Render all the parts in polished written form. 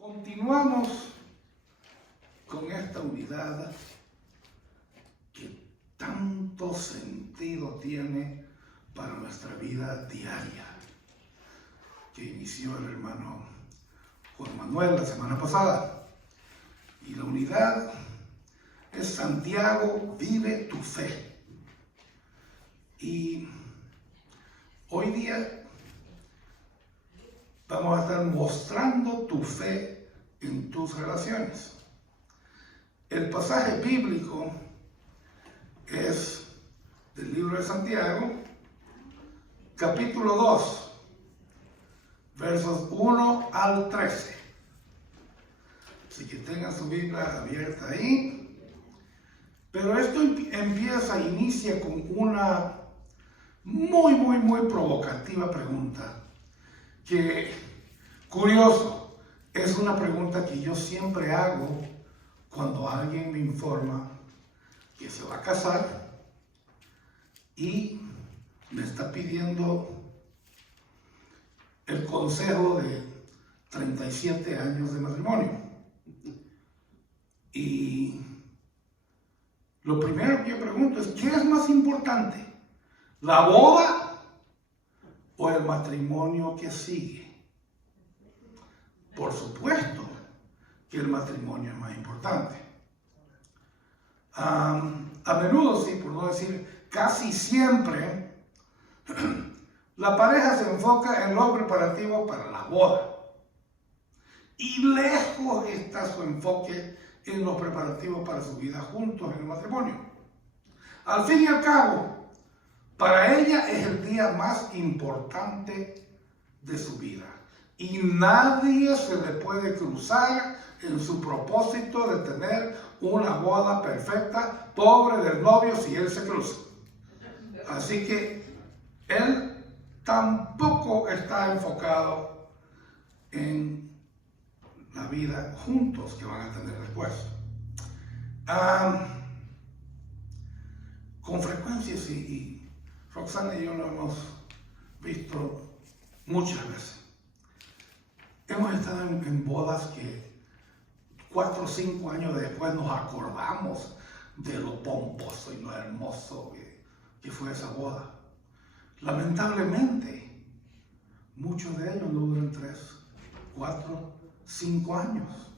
Continuamos con esta unidad que tanto sentido tiene para nuestra vida diaria, que inició el hermano Juan Manuel la semana pasada. Y la unidad es Santiago, vive tu fe. Y hoy día vamos a estar mostrando tu fe en tus relaciones. El pasaje bíblico es del libro de Santiago, capítulo 2, versos 1 al 13. Así que tengan su Biblia abierta ahí. Pero esto inicia con una muy provocativa pregunta. Que, curioso, es una pregunta que yo siempre hago cuando alguien me informa que se va a casar y me está pidiendo el consejo de 37 años de matrimonio. Y lo primero que yo pregunto es, ¿qué es más importante? ¿La boda o el matrimonio que sigue? Por supuesto que el matrimonio es más importante. A menudo, sí, por no decir casi siempre, la pareja se enfoca en los preparativos para la boda. Y lejos está su enfoque en los preparativos para su vida juntos en el matrimonio. Al fin y al cabo, para ella es el día más importante de su vida. Y nadie se le puede cruzar en su propósito de tener una boda perfecta, pobre del novio si él se cruza. Así que él tampoco está enfocado en la vida juntos que van a tener después. Con frecuencia, sí, y Roxana y yo lo hemos visto muchas veces. Hemos estado en bodas que 4 o 5 años después nos acordamos de lo pomposo y lo hermoso que fue esa boda. Lamentablemente, muchos de ellos no duran 3, 4, 5 años.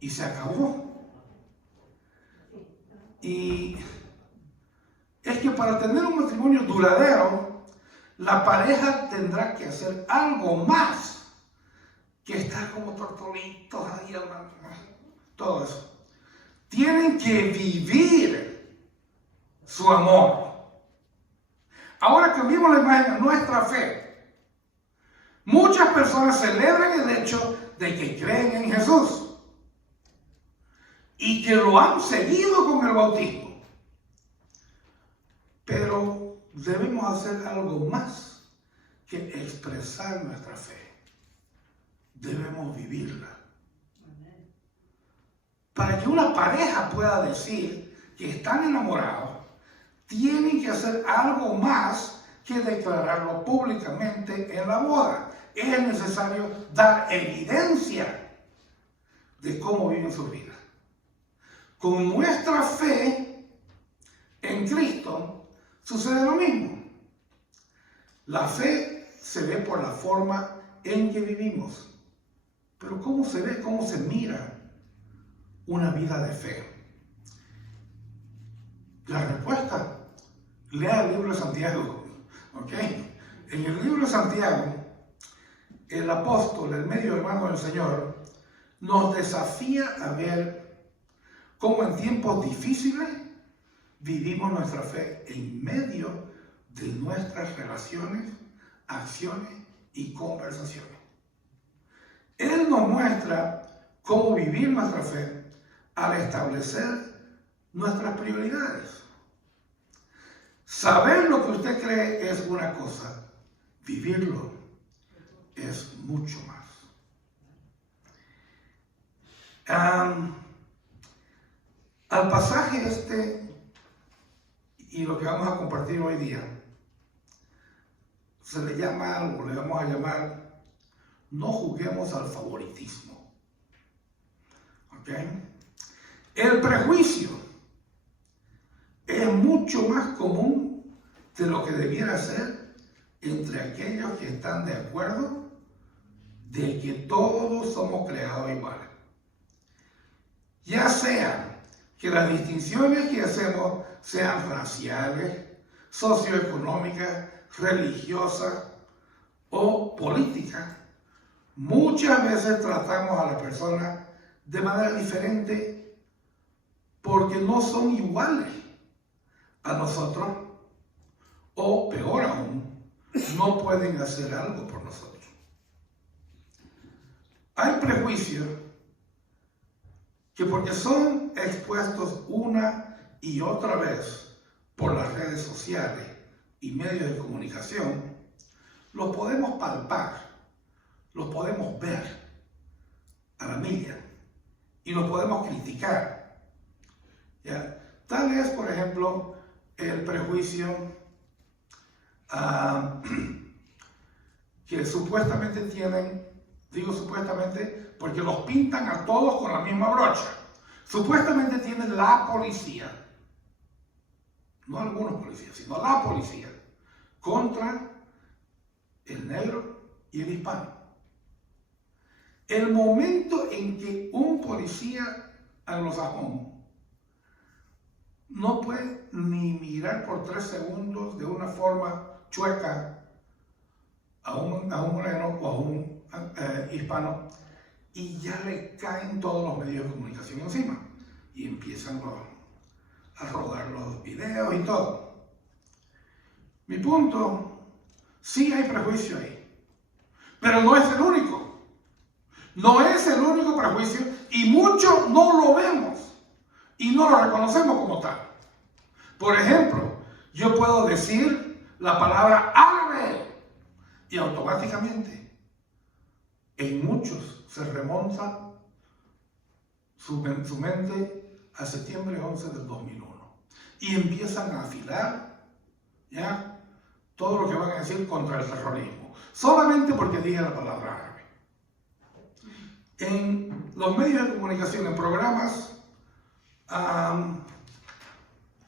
Y se acabó. Y es que para tener un matrimonio duradero, la pareja tendrá que hacer algo más que estar como tortolitos ahí, todo eso. Tienen que vivir su amor. Ahora cambiemos la imagen a nuestra fe. Muchas personas celebran el hecho de que creen en Jesús y que lo han seguido con el bautismo. Pero debemos hacer algo más que expresar nuestra fe. Debemos vivirla. Para que una pareja pueda decir que están enamorados, tienen que hacer algo más que declararlo públicamente en la boda. Es necesario dar evidencia de cómo viven su vida. Con nuestra fe en Cristo sucede lo mismo. La fe se ve por la forma en que vivimos. Pero ¿cómo se ve, cómo se mira una vida de fe? La respuesta, lea el libro de Santiago, ¿ok? En el libro de Santiago, el apóstol, el medio hermano del Señor, nos desafía a ver cómo en tiempos difíciles vivimos nuestra fe en medio de nuestras relaciones, acciones y conversaciones. Él nos muestra cómo vivir nuestra fe al establecer nuestras prioridades. Saber lo que usted cree es una cosa, vivirlo es mucho más. Al pasaje este y lo que vamos a compartir hoy día, se le llama, o le vamos a llamar, no juguemos al favoritismo. ¿Ok? El prejuicio es mucho más común de lo que debiera ser entre aquellos que están de acuerdo de que todos somos creados iguales. Ya sea que las distinciones que hacemos sean raciales, socioeconómicas, religiosas o políticas, muchas veces tratamos a la persona de manera diferente porque no son iguales a nosotros, o peor aún, no pueden hacer algo por nosotros. Hay prejuicios que, porque son expuestos una y otra vez por las redes sociales y medios de comunicación, los podemos palpar, los podemos ver a la milla y los podemos criticar. ¿Ya? Tal es, por ejemplo, el prejuicio que supuestamente tienen, digo supuestamente porque los pintan a todos con la misma brocha. Supuestamente tiene la policía, no algunos policías, sino la policía, contra el negro y el hispano. El momento en que un policía anglosajón no puede ni mirar por 3 segundos de una forma chueca a un moreno o a un hispano, y ya le caen todos los medios de comunicación encima y empiezan a rodar los videos y todo. Mi punto, sí hay prejuicio ahí, pero no es el único. No es el único prejuicio, y muchos no lo vemos y no lo reconocemos como tal. Por ejemplo, yo puedo decir la palabra árabe y automáticamente en muchos se remonta su mente a septiembre 11 del 2001 y empiezan a afilar, ¿ya?, todo lo que van a decir contra el terrorismo, solamente porque dije la palabra árabe. En los medios de comunicación, en programas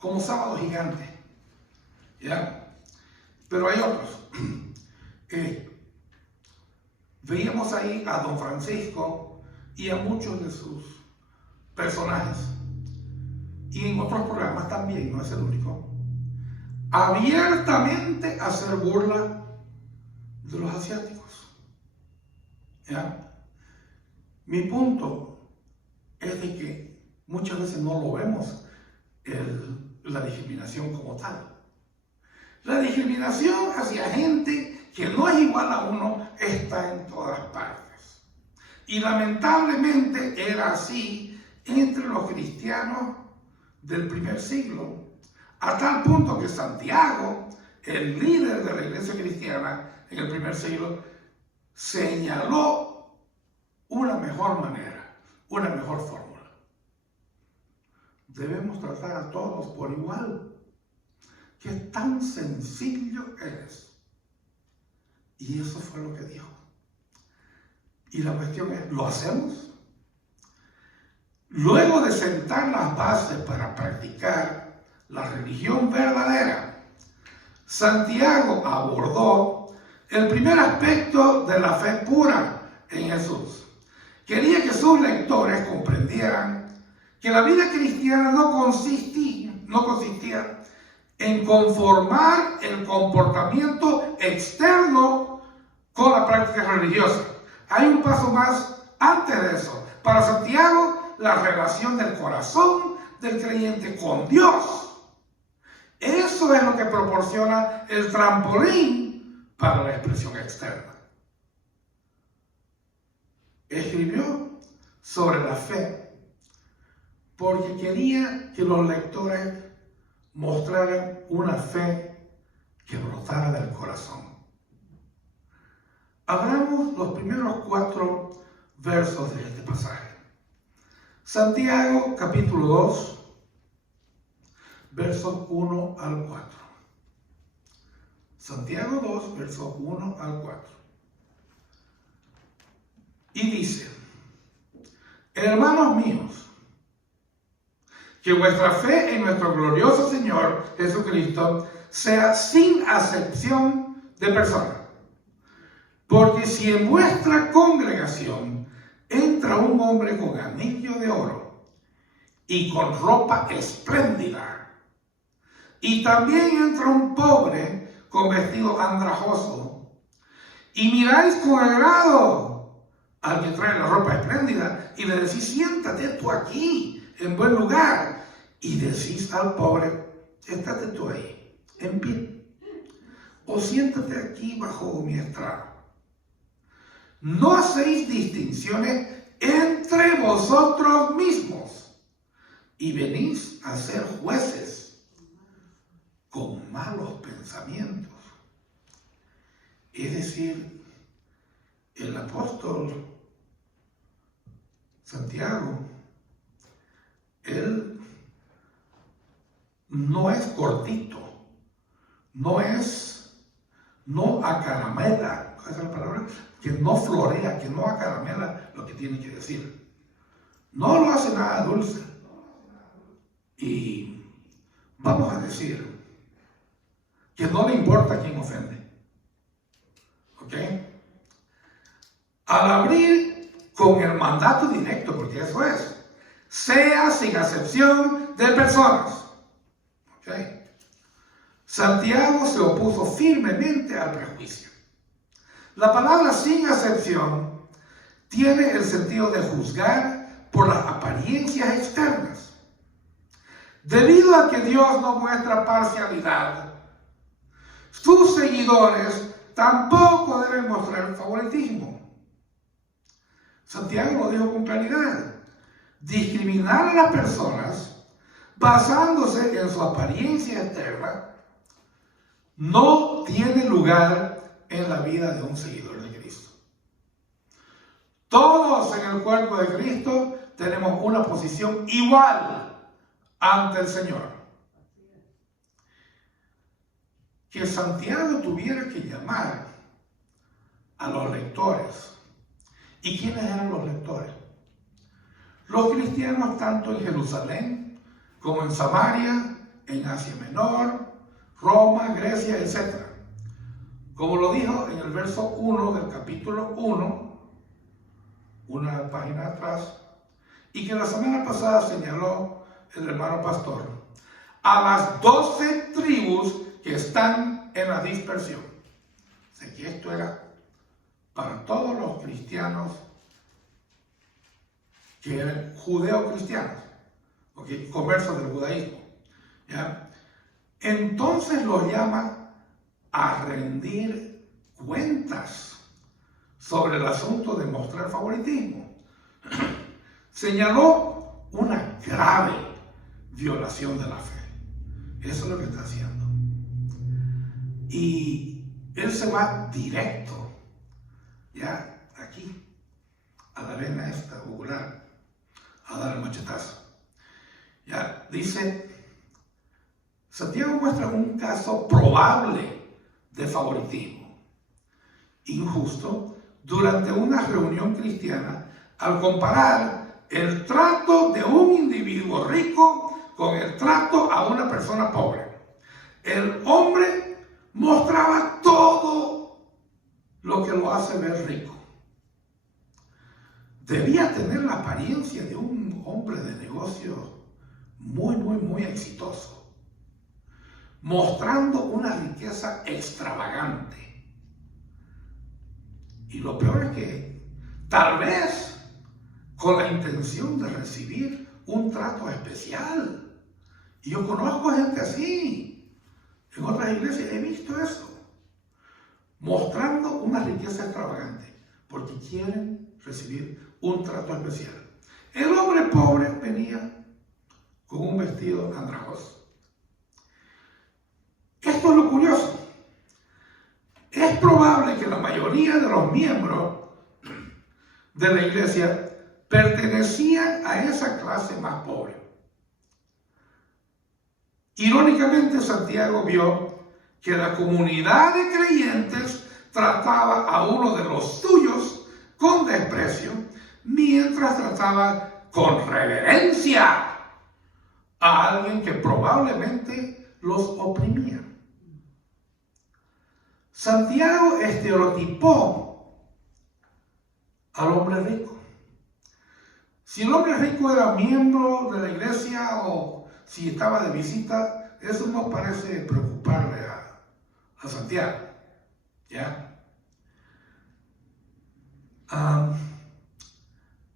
como Sábado Gigante, ¿ya?, pero hay otros. Veíamos ahí a Don Francisco y a muchos de sus personajes, y en otros programas también, no es el único, abiertamente hacer burla de los asiáticos. ¿Ya? Mi punto es de que muchas veces no lo vemos la discriminación como tal. La discriminación hacia gente que no es igual a uno está en todas partes. Y lamentablemente era así entre los cristianos del primer siglo, a tal punto que Santiago, el líder de la iglesia cristiana en el primer siglo, señaló una mejor manera, una mejor fórmula. Debemos tratar a todos por igual. ¿Qué tan sencillo es? Y eso fue lo que dijo. Y la cuestión es, ¿lo hacemos? Luego de sentar las bases para practicar la religión verdadera, Santiago abordó el primer aspecto de la fe pura en Jesús. Quería que sus lectores comprendieran que la vida cristiana no consistía en conformar el comportamiento externo con la práctica religiosa. Hay un paso más antes de eso. Para Santiago, la relación del corazón del creyente con Dios. Eso es lo que proporciona el trampolín para la expresión externa. Escribió sobre la fe porque quería que los lectores mostraran una fe que brotara del corazón. Abramos los primeros 4 versos de este pasaje. Santiago capítulo 2, versos 1 al 4. Santiago 2, versos 1 al 4. Y dice, hermanos míos, que vuestra fe en nuestro glorioso Señor Jesucristo sea sin acepción de persona. Porque si en vuestra congregación entra un hombre con anillo de oro y con ropa espléndida, y también entra un pobre con vestido andrajoso, y miráis con agrado al que trae la ropa espléndida, y le decís, siéntate tú aquí, en buen lugar, y decís al pobre, estate tú ahí, en pie, o siéntate aquí bajo mi estrado. No hacéis distinciones entre vosotros mismos, y venís a ser jueces con malos pensamientos. Es decir, el apóstol Santiago, él no es cortito, no acaramela, ¿cuál es la palabra? Que no florea, que no acaramela lo que tiene que decir. No lo hace nada dulce. Y vamos a decir que no le importa quién ofende. ¿Ok? Al abrir con el mandato directo, porque eso es, sea sin acepción de personas. ¿Ok? Santiago se opuso firmemente al prejuicio. La palabra sin acepción tiene el sentido de juzgar por las apariencias externas. Debido a que Dios no muestra parcialidad, sus seguidores tampoco deben mostrar favoritismo. Santiago lo dijo con claridad. Discriminar a las personas basándose en su apariencia externa no tiene lugar en la vida de un seguidor de Cristo. Todos en el cuerpo de Cristo tenemos una posición igual ante el Señor. Que Santiago tuviera que llamar a los lectores. ¿Y quiénes eran los lectores? Los cristianos tanto en Jerusalén como en Samaria, en Asia Menor, Roma, Grecia, etc. Como lo dijo en el verso 1 del capítulo 1, una página atrás, y que la semana pasada señaló el hermano pastor, a las 12 tribus que están en la dispersión. O sea que esto era para todos los cristianos que eran judeo-cristianos, ¿okay? Conversos del judaísmo. ¿Ya? Entonces los llama a rendir cuentas sobre el asunto de mostrar favoritismo. Señaló una grave violación de la fe. Eso es lo que está haciendo. Y él se va directo, ya aquí, a la vena esta jugular, a dar el machetazo. Ya dice, Santiago muestra un caso probable de favoritismo injusto durante una reunión cristiana al comparar el trato de un individuo rico con el trato a una persona pobre. El hombre mostraba todo lo que lo hace ver rico. Debía tener la apariencia de un hombre de negocios muy exitoso, mostrando una riqueza extravagante. Y lo peor es que tal vez con la intención de recibir un trato especial. Y yo conozco gente así. En otras iglesias he visto eso. Mostrando una riqueza extravagante porque quieren recibir un trato especial. El hombre pobre venía con un vestido andrajoso. Esto es lo curioso. Es probable que la mayoría de los miembros de la iglesia pertenecían a esa clase más pobre. Irónicamente, Santiago vio que la comunidad de creyentes trataba a uno de los suyos con desprecio, mientras trataba con reverencia a alguien que probablemente los oprimía. Santiago estereotipó al hombre rico. Si el hombre rico era miembro de la iglesia o si estaba de visita, eso no parece preocuparle a Santiago. ¿Ya?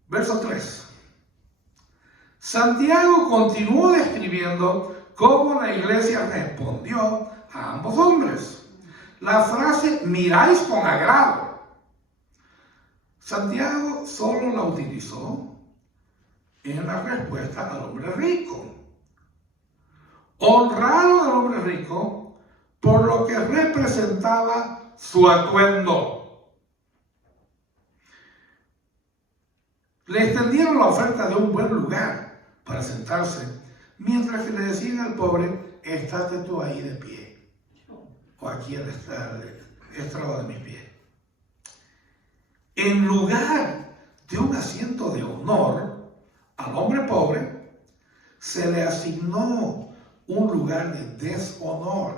Verso 3. Santiago continuó describiendo cómo la iglesia respondió a ambos hombres. La frase miráis con agrado. Santiago solo la utilizó en la respuesta al hombre rico. Honraron al hombre rico por lo que representaba su atuendo. Le extendieron la oferta de un buen lugar para sentarse, mientras que le decían al pobre, estate tú ahí de pie, o aquí al estrado de mis pies. En lugar de un asiento de honor al hombre pobre, se le asignó un lugar de deshonor.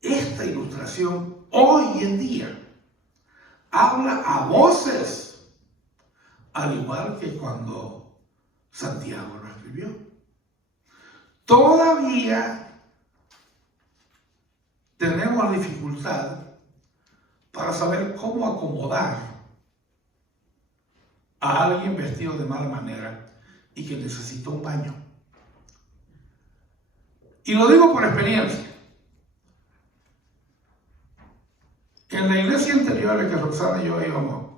Esta ilustración hoy en día habla a voces, al igual que cuando Santiago lo escribió. Todavía tenemos dificultad para saber cómo acomodar a alguien vestido de mala manera y que necesita un baño. Y lo digo por experiencia. En la iglesia anterior en que Roxana y yo íbamos,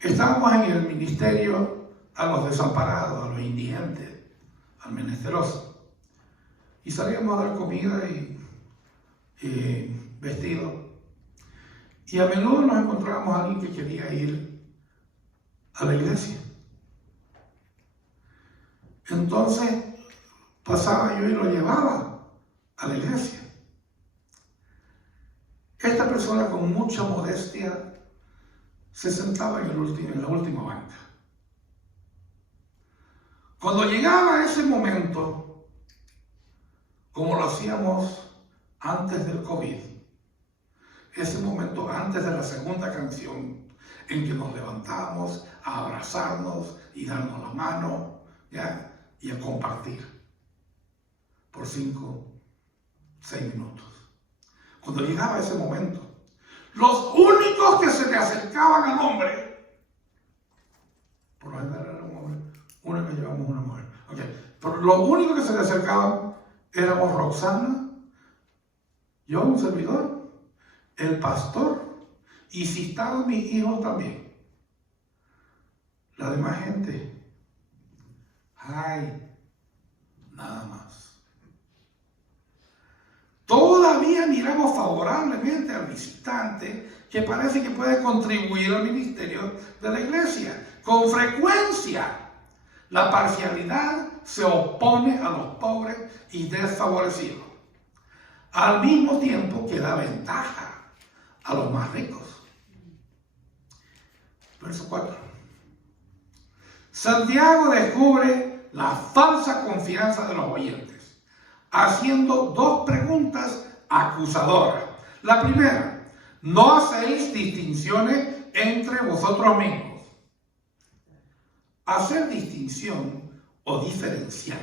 estábamos en el ministerio a los desamparados, a los indigentes, al menesteroso. Y salíamos a dar comida y vestido. Y a menudo nos encontrábamos a alguien que quería ir a la iglesia. Entonces pasaba yo y lo llevaba a la iglesia. Esta persona con mucha modestia se sentaba en la última banca. Cuando llegaba ese momento, como lo hacíamos antes del COVID, ese momento antes de la segunda canción, en que nos levantamos a abrazarnos y darnos la mano, ¿ya? Y a compartir por 5, 6 minutos. Cuando llegaba ese momento, los únicos que se le acercaban al hombre, por lo general era un hombre, una que llevamos una mujer, pero lo único que se le acercaban éramos Roxana, yo, un servidor, el pastor, y si estaban mis hijos también. La demás gente, ay, nada más. Todavía miramos favorablemente al visitante que parece que puede contribuir al ministerio de la iglesia. Con frecuencia, la parcialidad se opone a los pobres y desfavorecidos, al mismo tiempo que da ventaja a los más ricos. Verso 4. Santiago descubre la falsa confianza de los oyentes, haciendo 2 preguntas acusadoras. La primera, no hacéis distinciones entre vosotros mismos. Hacer distinción o diferenciar.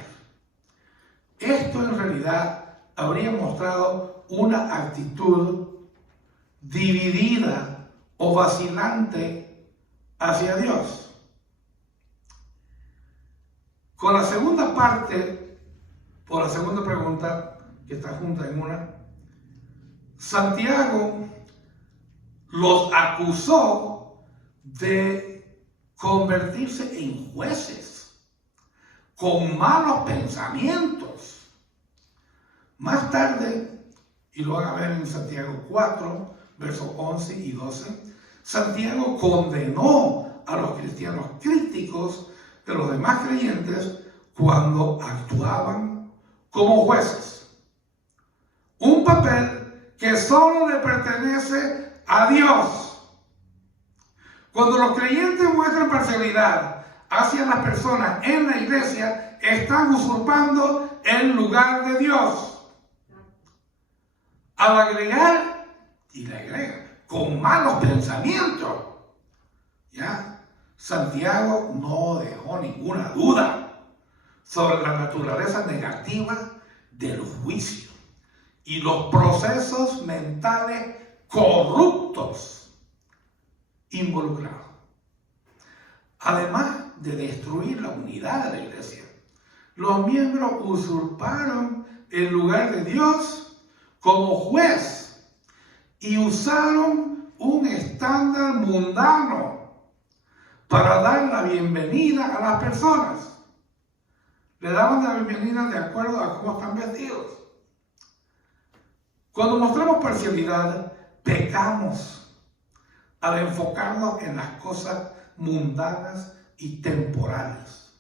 Esto en realidad habría mostrado una actitud dividida o vacilante hacia Dios. Con la segunda parte, por la segunda pregunta, que está junta en una, Santiago los acusó de convertirse en jueces, con malos pensamientos. Más tarde, y lo van a ver en Santiago 4, versos 11 y 12, Santiago condenó a los cristianos críticos de los demás creyentes cuando actuaban como jueces. Un papel que solo le pertenece a Dios. Cuando los creyentes muestran parcialidad hacia las personas en la iglesia, están usurpando el lugar de Dios. Al agregar, y le agregan, con malos pensamientos, ¿ya? Santiago no dejó ninguna duda sobre la naturaleza negativa del juicio y los procesos mentales corruptos involucrados. Además de destruir la unidad de la iglesia, los miembros usurparon el lugar de Dios como juez y usaron un estándar mundano para dar la bienvenida a las personas. Le daban la bienvenida de acuerdo a cómo están vestidos. Cuando mostramos parcialidad, pecamos al enfocarnos en las cosas mundanas y temporales,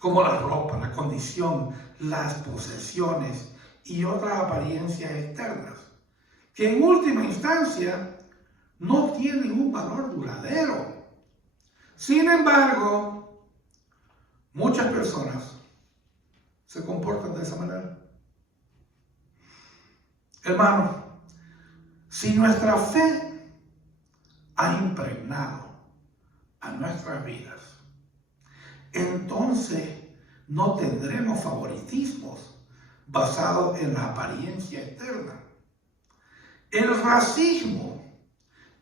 como la ropa, la condición, las posesiones y otras apariencias externas, que en última instancia no tienen un valor duradero. Sin embargo, muchas personas se comportan de esa manera. Hermano, si nuestra fe ha impregnado a nuestras vidas, entonces no tendremos favoritismos basados en la apariencia externa. El racismo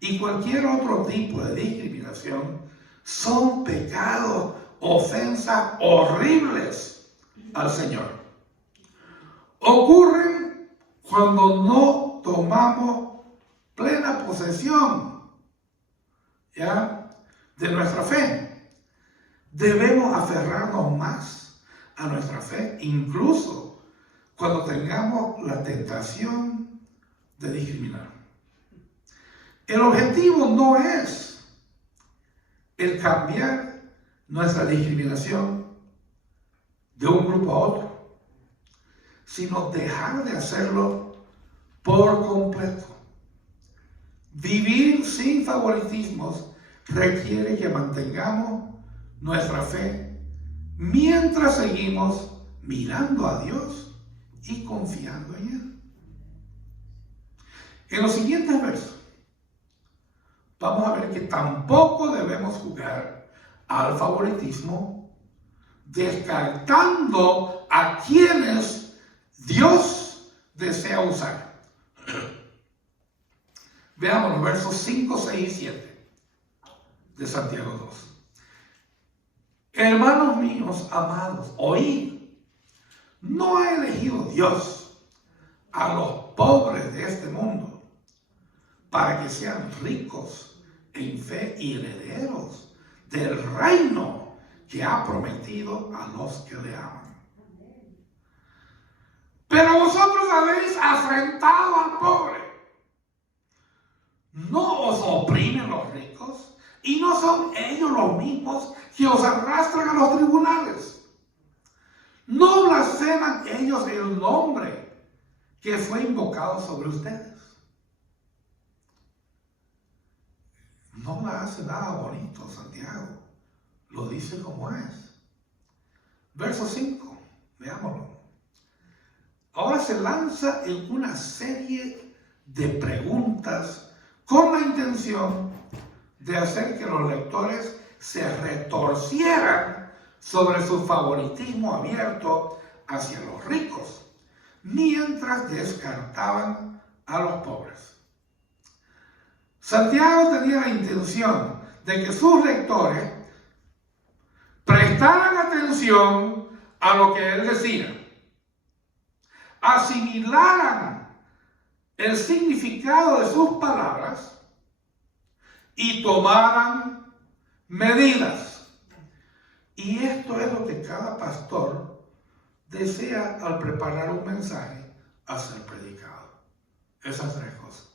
y cualquier otro tipo de discriminación son pecados, ofensas horribles al Señor. Ocurren cuando no tomamos plena posesión, ¿ya?, de nuestra fe. Debemos aferrarnos más a nuestra fe, incluso cuando tengamos la tentación de discriminar. El objetivo no es el cambiar nuestra discriminación de un grupo a otro, sino dejar de hacerlo por completo. Vivir sin favoritismos requiere que mantengamos nuestra fe mientras seguimos mirando a Dios y confiando en Él. En los siguientes versos vamos a ver que tampoco debemos jugar al favoritismo, descartando a quienes Dios desea usar. Veamos los versos 5, 6 y 7 de Santiago 2. Hermanos míos amados, oíd, no ha elegido Dios a los pobres de este mundo para que sean ricos en fe y herederos del reino que ha prometido a los que le aman. Pero vosotros habéis afrentado al pobre. ¿No os oprimen los ricos? ¿Y no son ellos los mismos que os arrastran a los tribunales? ¿No blasfeman ellos el nombre que fue invocado sobre ustedes? No le hace nada bonito Santiago, lo dice como es. Verso 5, veámoslo. Ahora se lanza en una serie de preguntas con la intención de hacer que los lectores se retorcieran sobre su favoritismo abierto hacia los ricos, mientras descartaban a los pobres. Santiago tenía la intención de que sus lectores prestaran atención a lo que él decía, asimilaran el significado de sus palabras y tomaran medidas. Y esto es lo que cada pastor desea al preparar un mensaje a ser predicado. Esas tres cosas.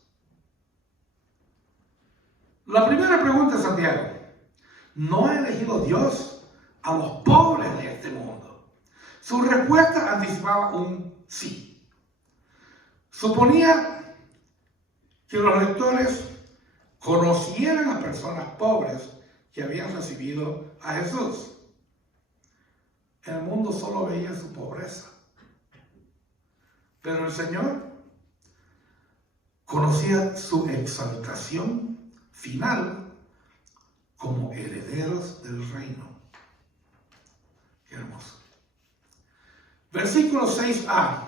La primera pregunta de Santiago: ¿no ha elegido Dios a los pobres de este mundo? Su respuesta anticipaba un sí. Suponía que los lectores conocieran a personas pobres que habían recibido a Jesús. El mundo solo veía su pobreza, pero el Señor conocía su exaltación final como herederos del reino. Qué hermoso. Versículo 6a.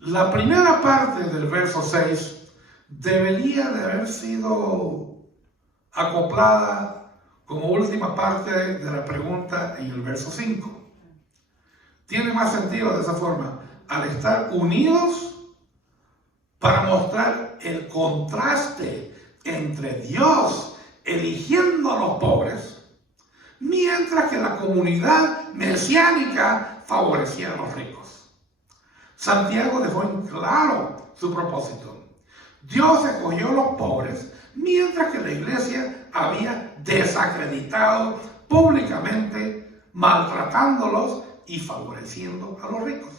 La primera parte del verso 6 debería de haber sido acoplada como última parte de la pregunta en el verso 5. Tiene más sentido de esa forma, al estar unidos para mostrar el contraste entre Dios eligiendo a los pobres, mientras que la comunidad mesiánica favorecía a los ricos. Santiago dejó en claro su propósito. Dios escogió a los pobres, mientras que la iglesia había desacreditado públicamente, maltratándolos y favoreciendo a los ricos.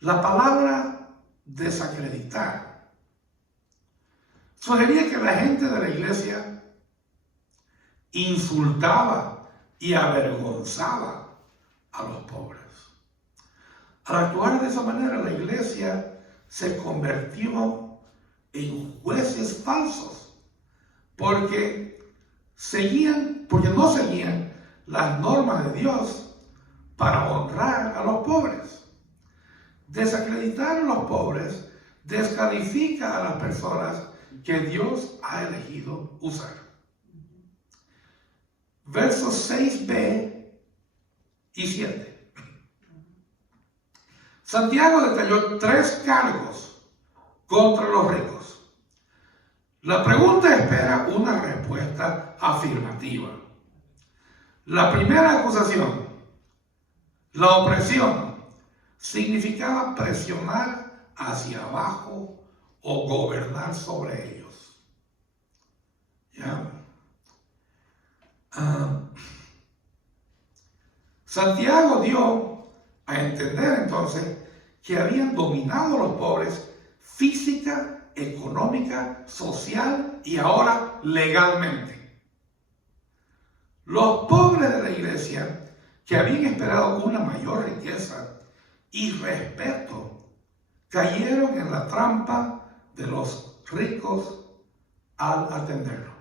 La palabra desacreditar sugería que la gente de la iglesia insultaba y avergonzaba a los pobres. Al actuar de esa manera, la iglesia se convirtió en jueces falsos, porque no seguían las normas de Dios para honrar a los pobres. Desacreditar a los pobres descalifica a las personas que Dios ha elegido usar. Versos 6b y 7. Santiago detalló 3 cargos contra los ricos. La pregunta espera una respuesta afirmativa. La primera acusación, la opresión, significaba presionar hacia abajo o gobernar sobre ellos. ¿Ya? Santiago dio a entender entonces que habían dominado a los pobres física, económica, social y ahora legalmente. Los pobres de la iglesia, que habían esperado una mayor riqueza y respeto, cayeron en la trampa de los ricos al atenderlo.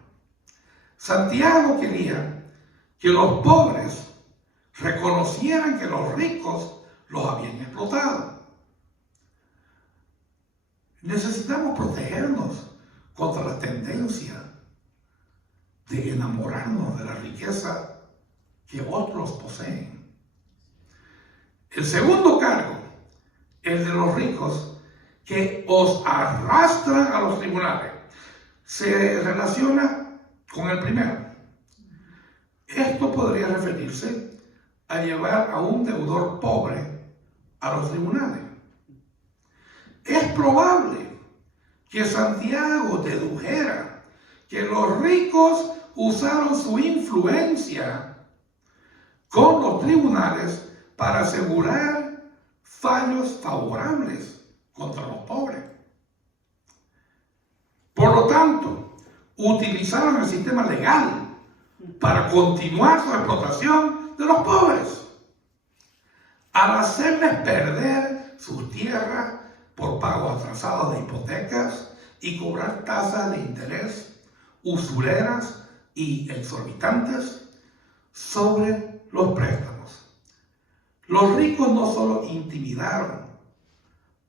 Santiago quería que los pobres reconocieran que los ricos los habían explotado. Necesitamos protegernos contra la tendencia de enamorarnos de la riqueza que otros poseen. El segundo cargo, el de los ricos, que os arrastran a los tribunales, se relaciona con el primero. Esto podría referirse a llevar a un deudor pobre a los tribunales. Es probable que Santiago dedujera que los ricos usaron su influencia con los tribunales para asegurar fallos favorables contra los pobres. Por lo tanto, utilizaron el sistema legal para continuar su explotación de los pobres, al hacerles perder sus tierras por pagos atrasados de hipotecas y cobrar tasas de interés usureras y exorbitantes sobre los préstamos. Los ricos no solo intimidaron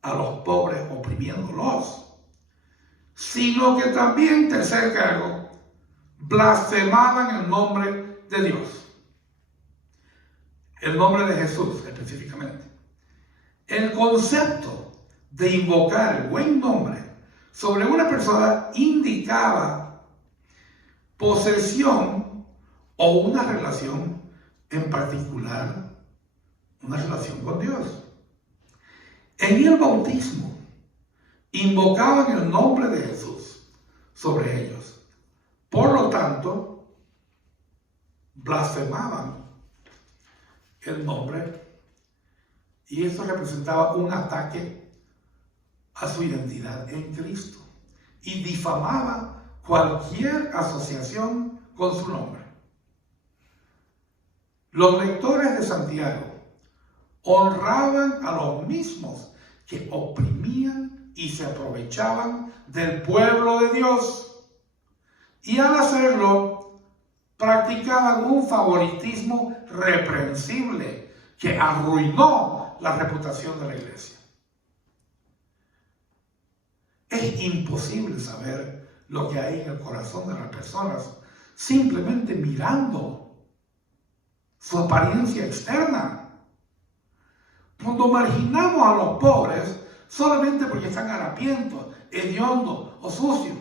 a los pobres oprimiéndolos, sino que también, tercer cargo, blasfemaban el nombre de Dios, el nombre de Jesús específicamente. El concepto de invocar el buen nombre sobre una persona indicaba posesión o una relación en particular, una relación con Dios. En el bautismo invocaban el nombre de Jesús sobre ellos. Por lo tanto, blasfemaban el nombre, y esto representaba un ataque a su identidad en Cristo y difamaba cualquier asociación con su nombre. Los lectores de Santiago honraban a los mismos que oprimían y se aprovechaban del pueblo de Dios, y al hacerlo practicaban un favoritismo reprensible que arruinó la reputación de la iglesia. Es imposible saber lo que hay en el corazón de las personas simplemente mirando su apariencia externa. Cuando marginamos a los pobres solamente porque están harapientos, hediondos o sucios,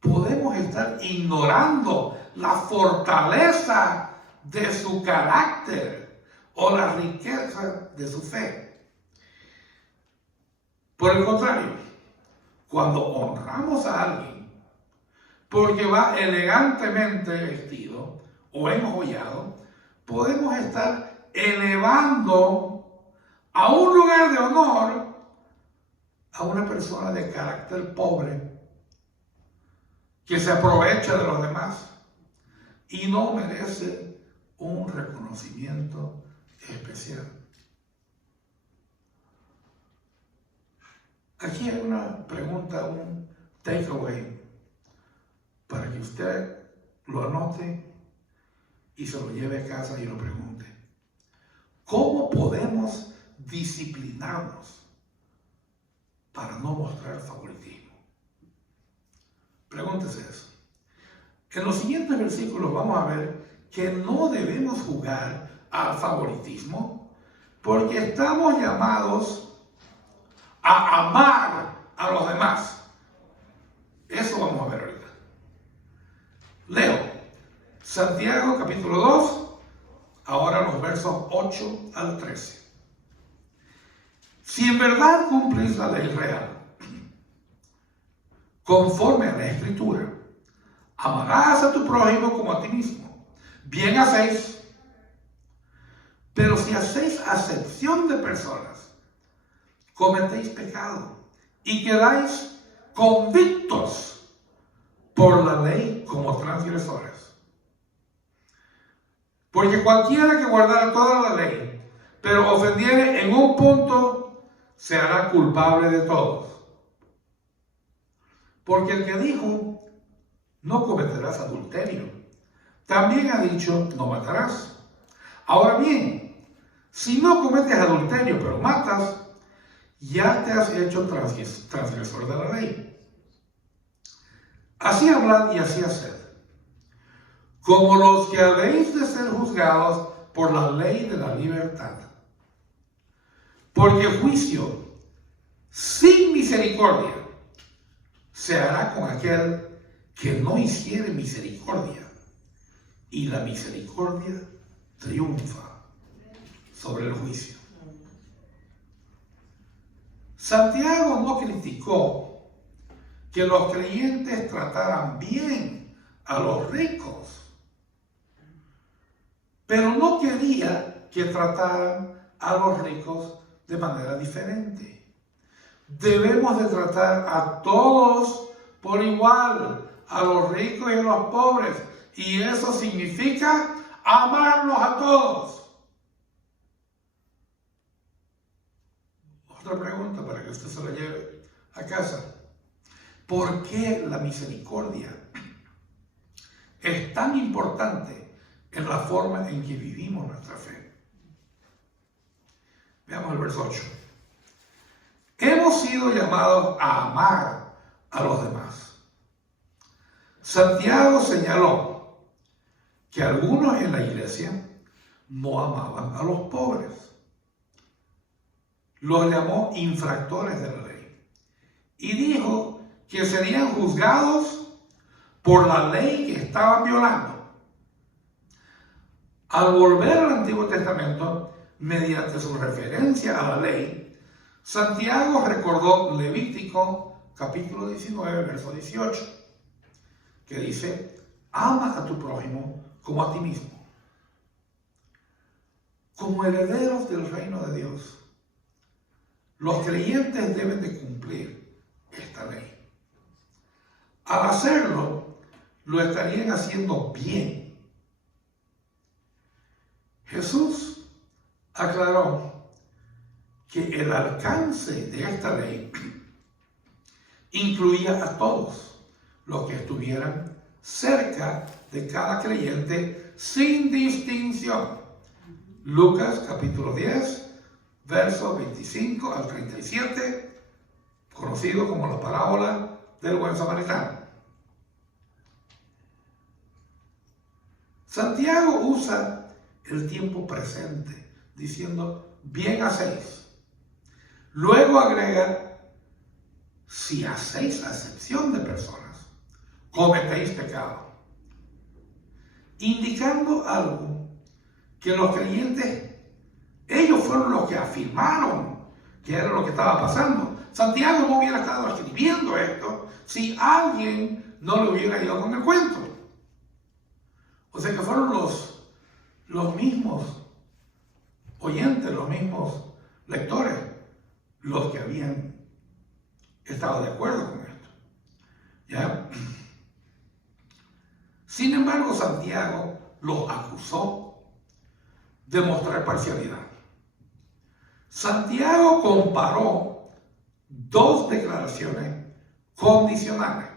podemos estar ignorando la fortaleza de su carácter o la riqueza de su fe. Por el contrario, cuando honramos a alguien porque va elegantemente vestido o enjollado, podemos estar elevando a un lugar de honor a una persona de carácter pobre que se aprovecha de los demás y no merece un reconocimiento especial. Aquí hay una pregunta, un takeaway, para que usted lo anote y se lo lleve a casa y lo pregunte. ¿Cómo podemos disciplinarnos para no mostrar favoritismo? Pregúntese eso. En los siguientes versículos vamos a ver que no debemos jugar al favoritismo porque estamos llamados a amar a los demás. Eso vamos a ver ahorita. Leo Santiago capítulo 2, ahora los versos 8 al 13. Si en verdad cumplís la ley real, conforme a la Escritura, amarás a tu prójimo como a ti mismo. Bien hacéis. Pero si hacéis acepción de personas, cometéis pecado y quedáis convictos por la ley como transgresores. Porque cualquiera que guardara toda la ley, pero ofendiere en un punto, se hará culpable de todos. Porque el que dijo, no cometerás adulterio, también ha dicho, no matarás. Ahora bien, si no cometes adulterio, pero matas, ya te has hecho transgresor de la ley. Así hablad y así haced, como los que habéis de ser juzgados por la ley de la libertad. Porque juicio sin misericordia se hará con aquel que no hiciere misericordia, y la misericordia triunfa sobre el juicio. Santiago no criticó que los creyentes trataran bien a los ricos, pero no quería que trataran a los ricos de manera diferente. Debemos de tratar a todos por igual, a los ricos y a los pobres, y eso significa amarlos a todos. Otra pregunta para que usted se la lleve a casa. ¿Por qué la misericordia es tan importante en la forma en que vivimos nuestra fe? Veamos el verso 8. Hemos sido llamados a amar a los demás. Santiago señaló que algunos en la iglesia no amaban a los pobres. Los llamó infractores de la ley y dijo que serían juzgados por la ley que estaban violando. Al volver al Antiguo Testamento, mediante su referencia a la ley, Santiago recordó Levítico capítulo 19, verso 18, que dice, ama a tu prójimo como a ti mismo. Como herederos del reino de Dios, los creyentes deben de cumplir esta ley. Al hacerlo, lo estarían haciendo bien. Jesús aclaró que el alcance de esta ley incluía a todos los que estuvieran cerca de cada creyente sin distinción. Lucas capítulo 10, versos 25 al 37, conocido como la parábola del buen samaritano. Santiago usa el tiempo presente, diciendo, bien hacéis. Luego agrega, si hacéis acepción de personas, cometéis pecado. Indicando algo que los creyentes, ellos fueron los que afirmaron que era lo que estaba pasando. Santiago no hubiera estado escribiendo esto si alguien no le hubiera ido con el cuento. O sea que fueron los mismos oyentes, los mismos lectores, los que habían estado de acuerdo con esto. ¿Ya? Sin embargo, Santiago los acusó de mostrar parcialidad. Santiago comparó dos declaraciones condicionales.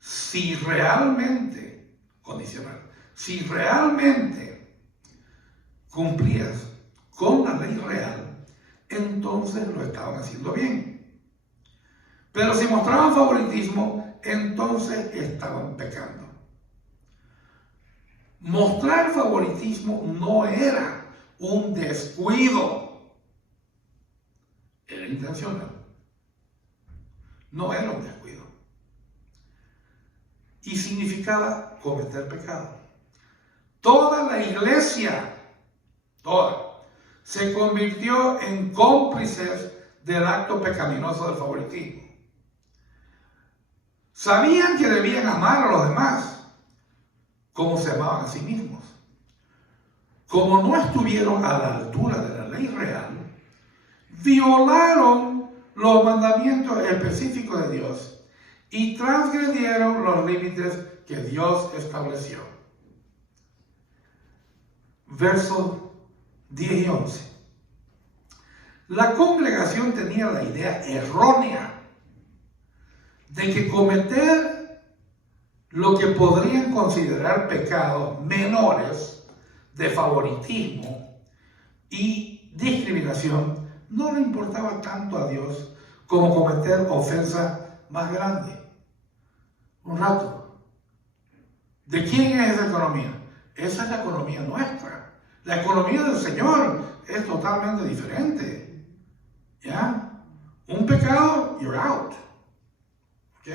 Si realmente cumplías con la ley real, entonces lo estaban haciendo bien. Pero si mostraban favoritismo, entonces estaban pecando. Mostrar favoritismo no era un descuido, era intencional. No era un descuido. Y significaba cometer pecado. Toda la iglesia, se convirtió en cómplices del acto pecaminoso del favoritismo. Sabían que debían amar a los demás como se amaban a sí mismos. Como no estuvieron a la altura de la ley real, violaron los mandamientos específicos de Dios y transgredieron los límites que Dios estableció. Versos 10 y 11. La congregación tenía la idea errónea de que cometer lo que podrían considerar pecados menores de favoritismo y discriminación no le importaba tanto a Dios como cometer ofensas más grandes. Un rato. ¿De quién es esa economía? Esa es la economía nuestra. La economía del Señor es totalmente diferente. ¿Ya? Un pecado, you're out. ¿Ok?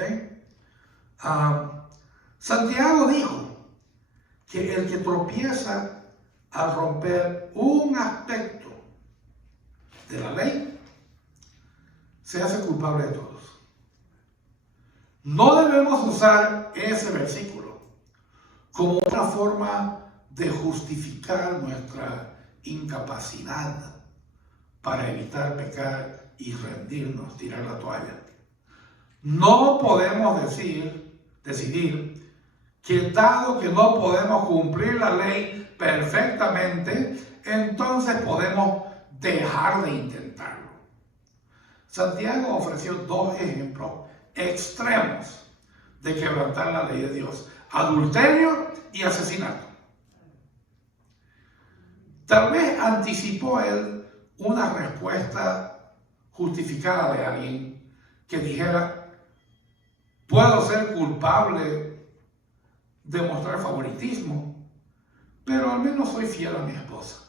Santiago dijo que el que tropieza al romper un aspecto de la ley se hace culpable de todos. No debemos usar ese versículo como una forma de justificar nuestra incapacidad para evitar pecar y rendirnos, tirar la toalla. No podemos decidir que dado que no podemos cumplir la ley perfectamente, entonces podemos dejar de intentarlo. Santiago ofreció dos ejemplos extremos de quebrantar la ley de Dios: adulterio y asesinato. Tal vez anticipó él una respuesta justificada de alguien que dijera: puedo ser culpable de mostrar favoritismo, pero al menos soy fiel a mi esposa.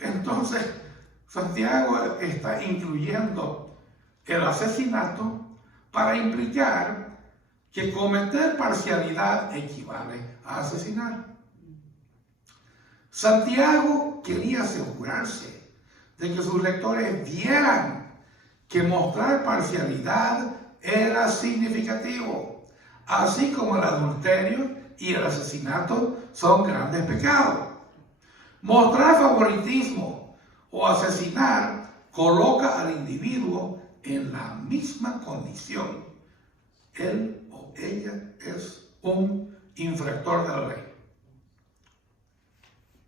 Entonces, Santiago está incluyendo el asesinato para implicar que cometer parcialidad equivale a asesinar. Santiago quería asegurarse de que sus lectores vieran que mostrar parcialidad era significativo, así como el adulterio y el asesinato son grandes pecados. Mostrar favoritismo o asesinar coloca al individuo en la misma condición. Él o ella es un infractor de la ley.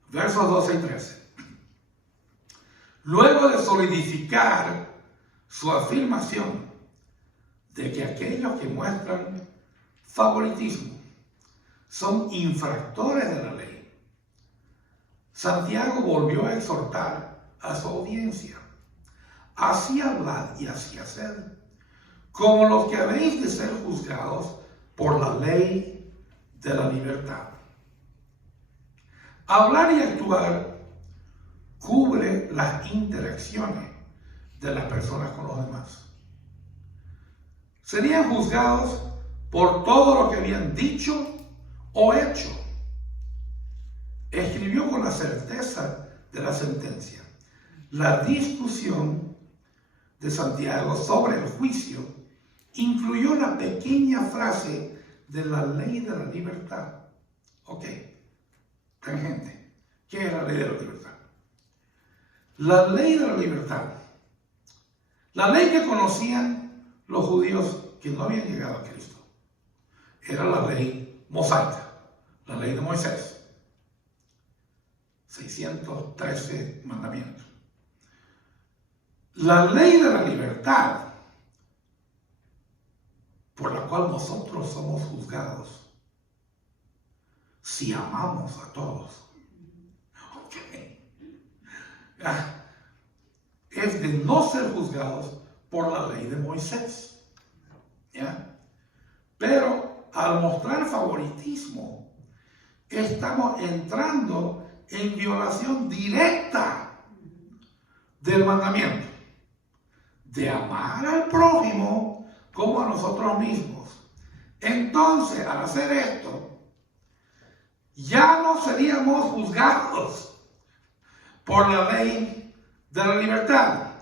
Versos 12 y 13. Luego de solidificar su afirmación de que aquellos que muestran favoritismo son infractores de la ley, Santiago volvió a exhortar a su audiencia: así hablad y así haced, como los que habéis de ser juzgados por la ley de la libertad. Hablar y actuar cubre las interacciones de las personas con los demás. Serían juzgados por todo lo que habían dicho o hecho. Escribió con la certeza de la sentencia. La discusión de Santiago sobre el juicio incluyó la pequeña frase de la ley de la libertad. Ok, tangente. ¿Qué es la ley de la libertad? La ley de la libertad. La ley que conocían los judíos que no habían llegado a Cristo era la ley mosaica, la ley de Moisés. 613 mandamientos. La ley de la libertad, por la cual nosotros somos juzgados si amamos a todos. Okay. Es de no ser juzgados por la ley de Moisés. ¿Ya? Pero al mostrar favoritismo, estamos entrando en violación directa del mandamiento de amar al prójimo como a nosotros mismos. Entonces, al hacer esto, ya no seríamos juzgados por la ley de la libertad,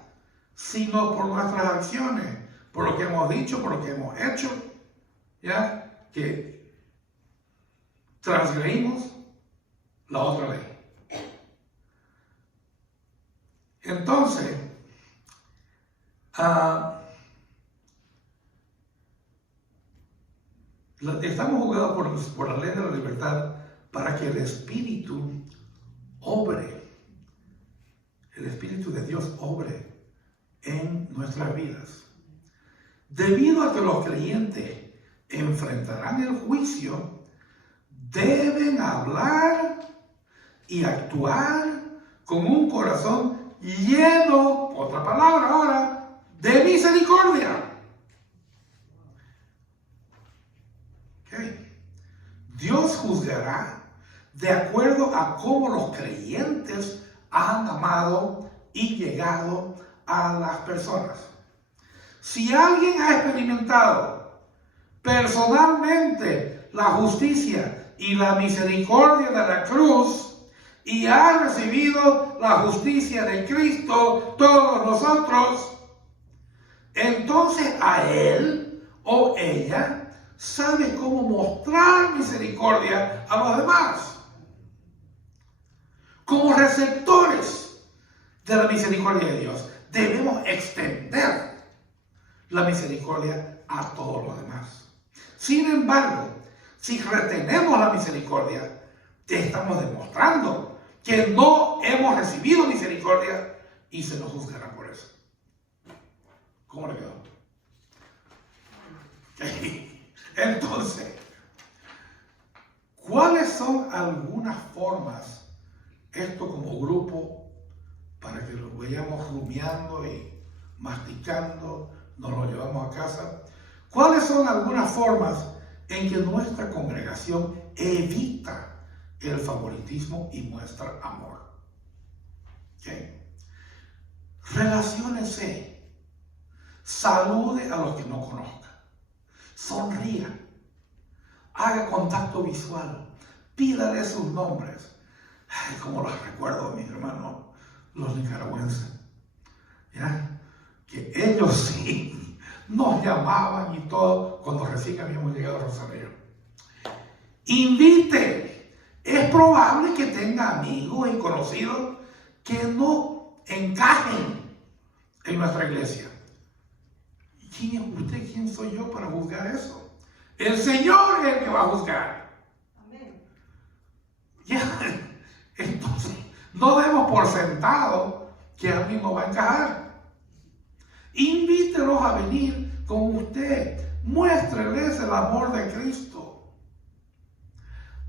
sino por nuestras acciones, por lo que hemos dicho, por lo que hemos hecho, ya que transgredimos la otra ley. Entonces, estamos jugados por la ley de la libertad para que el Espíritu obre, el Espíritu de Dios obre en nuestras vidas. Debido a que los creyentes enfrentarán el juicio, deben hablar y actuar con un corazón lleno, otra palabra ahora, de misericordia. Okay. Dios juzgará de acuerdo a cómo los creyentes han amado y llegado a las personas. Si alguien ha experimentado personalmente la justicia y la misericordia de la cruz, y ha recibido la justicia de Cristo, todos nosotros, entonces a él o ella sabe cómo mostrar misericordia a los demás. Como receptores de la misericordia de Dios, debemos extender la misericordia a todos los demás. Sin embargo, si retenemos la misericordia, estamos demostrando que no hemos recibido misericordia y se nos juzgará por eso. ¿Cómo le quedó? Entonces, ¿cuáles son algunas formas, esto como grupo, para que lo vayamos rumiando y masticando, nos lo llevamos a casa? ¿Cuáles son algunas formas en que nuestra congregación evita el favoritismo y muestra amor? Okay. Relaciónese, salude a los que no conozca, sonría, haga contacto visual, pídale sus nombres. Ay, como los recuerdo, mis hermanos, los nicaragüenses, ¿ya? Que ellos sí nos llamaban y todo cuando recién habíamos llegado a Rosario. Invite, Es probable que tenga amigos y conocidos que no encajen en nuestra iglesia. ¿Quién es usted? ¿Quién soy yo para juzgar eso? El Señor es el que va a juzgar. Amén. Ya, entonces, no demos por sentado que alguien no va a encajar. Invítelos a venir con usted. Muéstreles el amor de Cristo.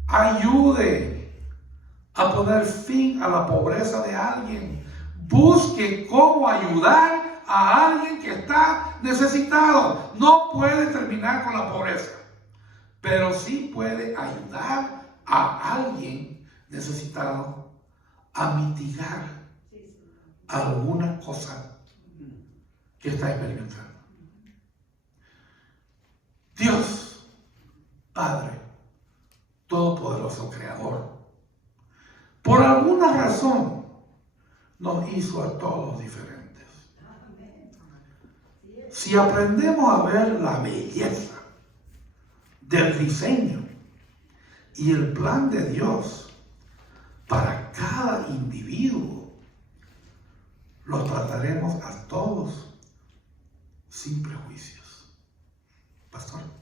Ayude a poner fin a la pobreza de alguien. Busque cómo ayudar a alguien que está necesitado. No puede terminar con la pobreza, pero sí puede ayudar a alguien necesitado a mitigar alguna cosa que está experimentando. Dios, Padre Todopoderoso, Creador, por alguna razón nos hizo a todos diferentes. Si aprendemos a ver la belleza del diseño y el plan de Dios para cada individuo, los trataremos a todos sin prejuicios. Pastor.